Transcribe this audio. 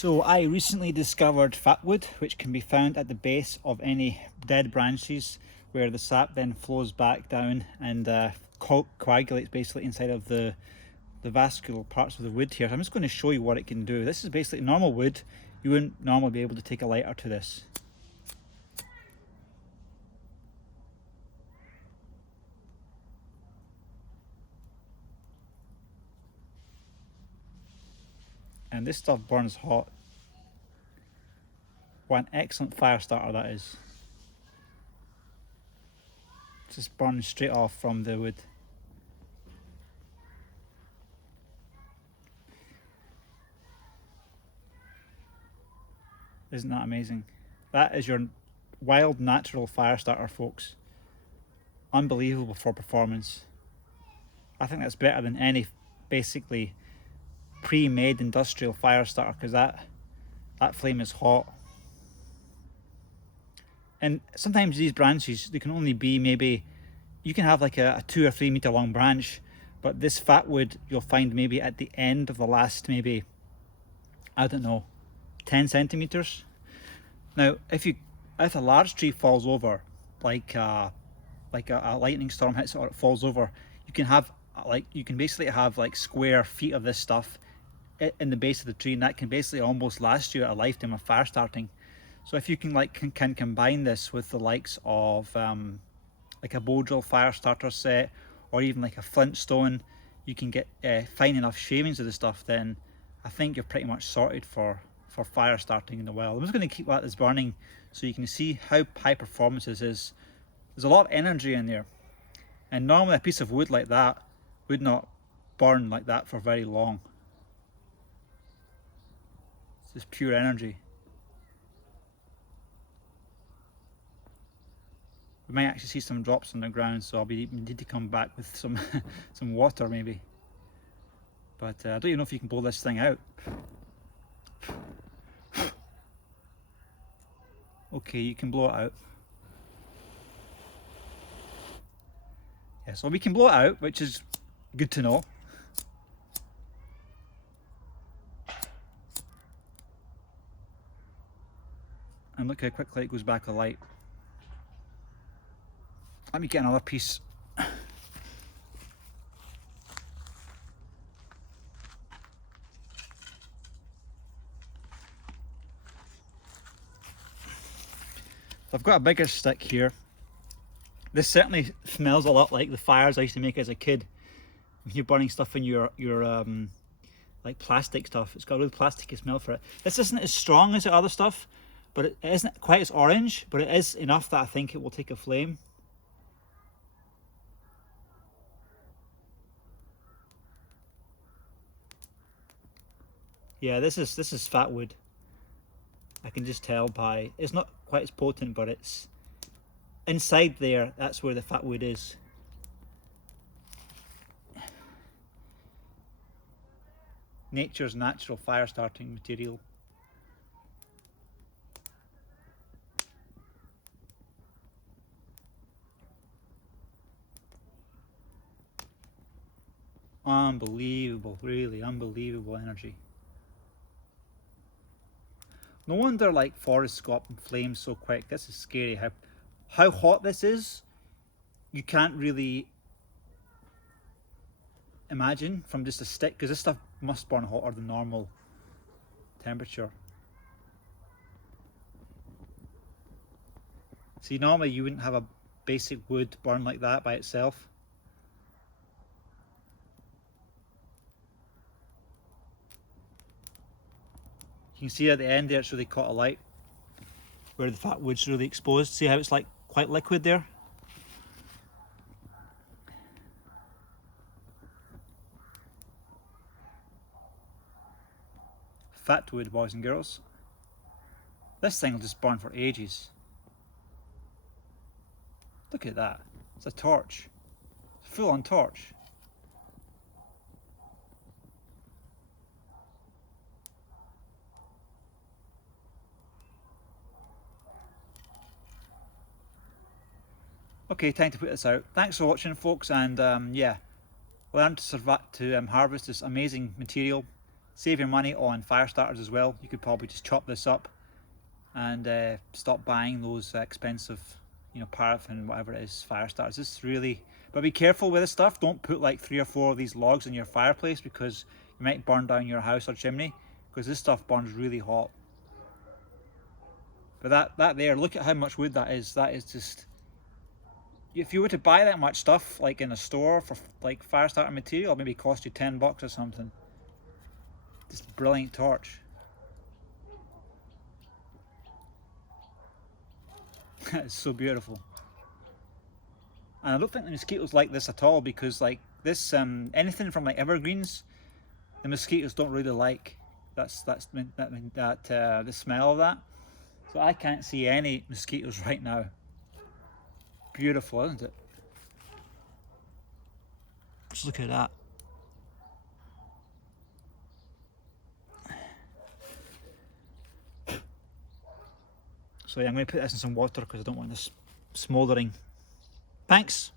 So I recently discovered fatwood, which can be found at the base of any dead branches, where the sap then flows back down and coagulates basically inside of the vascular parts of the wood here. So I'm just going to show you what it can do. This is basically normal wood. You wouldn't normally be able to take a lighter to this. And this stuff burns hot. What an excellent fire starter that is. Just burns straight off from the wood. Isn't that amazing? That is your wild natural fire starter, folks. Unbelievable for performance. I think that's better than any basically pre-made industrial fire starter, because that flame is hot. And sometimes these branches, they can only be maybe, you can have like a 2 or 3 meter long branch, but this fat wood you'll find maybe at the end of the last, maybe, I don't know, 10 centimeters. Now if a large tree falls over, like a lightning storm hits it or it falls over, you can basically have like square feet of this stuff in the base of the tree, and that can basically almost last you a lifetime of fire starting. So if you can combine this with the likes of like a bow drill fire starter set, or even like a flintstone, you can get fine enough shavings of the stuff, then I think you're pretty much sorted for fire starting in the wild. I'm just going to keep this burning so you can see how high performance this is. There's a lot of energy in there, and normally a piece of wood like that would not burn like that for very long. It's just pure energy. We might actually see some drops on the ground, so I'll need to come back with some some water maybe. But I don't even know if you can blow this thing out. Okay, you can blow it out. Yeah, so we can blow it out, which is good to know. And look how quickly it goes back alight. Let me get another piece. So I've got a bigger stick here. This certainly smells a lot like the fires I used to make as a kid. When you're burning stuff in your like plastic stuff, it's got a really plasticky smell for it. This isn't as strong as the other stuff, but it isn't quite as orange, but it is enough that I think it will take a flame. Yeah, this is fat wood. I can just tell by, it's not quite as potent, but it's inside there, that's where the fat wood is. Nature's natural fire starting material. Unbelievable, really unbelievable energy. No wonder like forests go up in flames so quick. This is scary how hot this is. You can't really imagine from just a stick, because this stuff must burn hotter than normal temperature. See, normally you wouldn't have a basic wood burn like that by itself. You can see at the end there it's really caught alight, where the fat wood's really exposed. See how it's like quite liquid there? Fat wood, boys and girls. This thing will just burn for ages. Look at that. It's a torch. It's a full-on torch. Okay, time to put this out. Thanks for watching, folks, and yeah, learn to harvest this amazing material. save your money on fire starters as well. You could probably just chop this up and stop buying those expensive, you know, paraffin, whatever it is, fire starters. This is really, but be careful with this stuff. Don't put like 3 or 4 of these logs in your fireplace, because you might burn down your house or chimney, because this stuff burns really hot. But that there, look at how much wood that is. That is just, if you were to buy that much stuff like in a store for like fire starter material, it'll maybe cost you $10 or something. Just brilliant torch. It's so beautiful. And I don't think the mosquitoes like this at all, because like this, anything from like evergreens, the mosquitoes don't really like. That's the smell of that. So I can't see any mosquitoes right now. Beautiful, isn't it? Just look at that. So yeah, I'm going to put this in some water because I don't want this smouldering. Thanks.